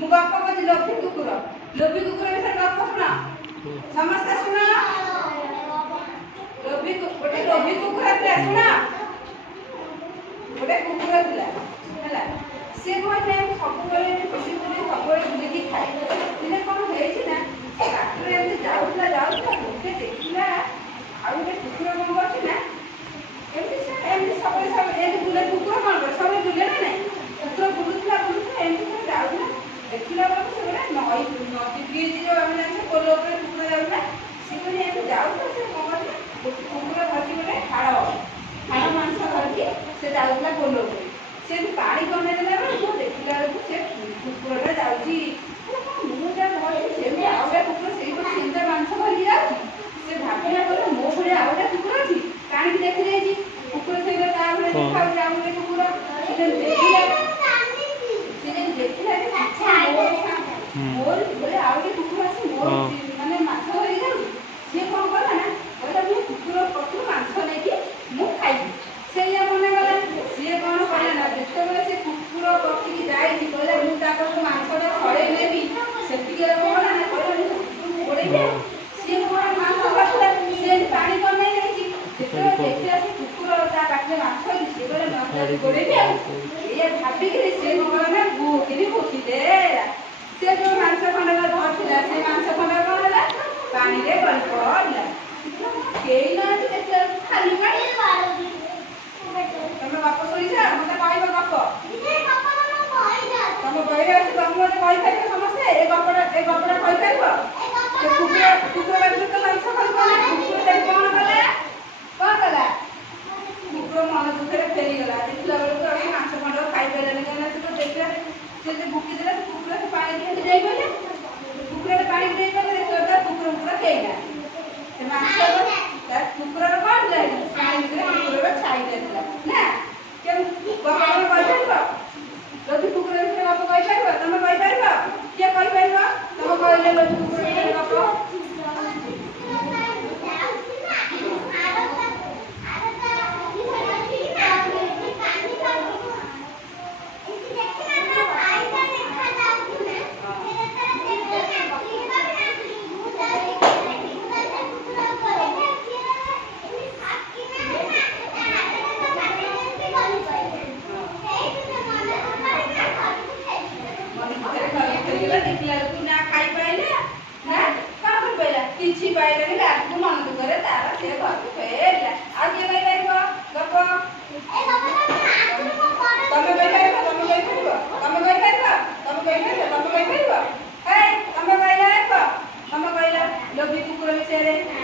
मु गप को लोभी कुकुर विषय गप सुना समस्त सुना गोटे लोभी कुकुर थिला सुना गोटे कुकुर थिला हला से कहले सब बेले खुशी खुशी सब बेले बुलिकी खाए दिने कोन हेछि ना रात्रि एमती जाउला गोटे देखिला आ गोटे कुकुर कोन करछि ना एमती सब एमती बुले कुकुर कोन कर सब बुले ना नहीं कुकुर बुलुथला एमती जाउला देखिला बेलू से गोटे नई नदी ब्रिज जो हम जाने पोल ऊपर कुकुर जाउला से कोन एमती जाउला से कोन कर कुकुर धरती गोटे हाड़ मांस धरती से जाउला पोल ऊपर से पानी कमे देला बेलू देखिला बेलू से कुकुरटा जाउची मुझे धरती आउटा कुकुर से चिंता मांस भरी जाउची से भाबिला बोले मो भले आउटा कुकुर अछि काणी देखि जाइची कुकुर से ता भले देखा जाउले कुकुर से देखिला मोर बोले आउटे कुकुर अछि मोर माने मांस भरी जाउ से कोन कला ना बोले मु कुकुर पटु मांस नेकी मु खाइ से या मने गला से कोन कला ना जेते बेले से कुकुर पटि जाइची बोले मु ताको मांसटा खळे नेबी सेति के कोन ना बोले मु ओडे से कोन मांस खाला से पानी कम नहीं जाइची जेते देखिला से कुकुर ता काटे मांस से बोले मांस गोडे बी ये भाबी के से कोन ना गुकिनी भूखी देला से जो मांस खंडा धरथिला से मांस खंडा कोनला पानी रे गल पड़ला केई ना देखला खाली पानी तमे बाप सोइसा मते कहबो गप तमे बहिरे अछि तमे मते कहि पाइबो समस्ते ए गपड़ा कहि पाइबो कुकुर बाजू तो मांस खाइ कोन कुकुर देख कोन कला कुकुर मन दुखरे फेरी गला देखला बेलू तो मांस खंडा खाइ पेले ना से तो देखला से भूखी देला कुकुर से पानी दे जाई बोले कुकुर पानी दे बोले देखला कुकुर पूरा केइना से मांस कुकुर कोन ले पानी दे कुकुर छाई देला ना केम बाहर बाजल যদি কুকুর ভিতরে গপ কই পারবা তুমি কই পারবা কে কই পারবা তুমি কইলে যদি কুকুর ভিতরে গপ लोभी कुकुर विषय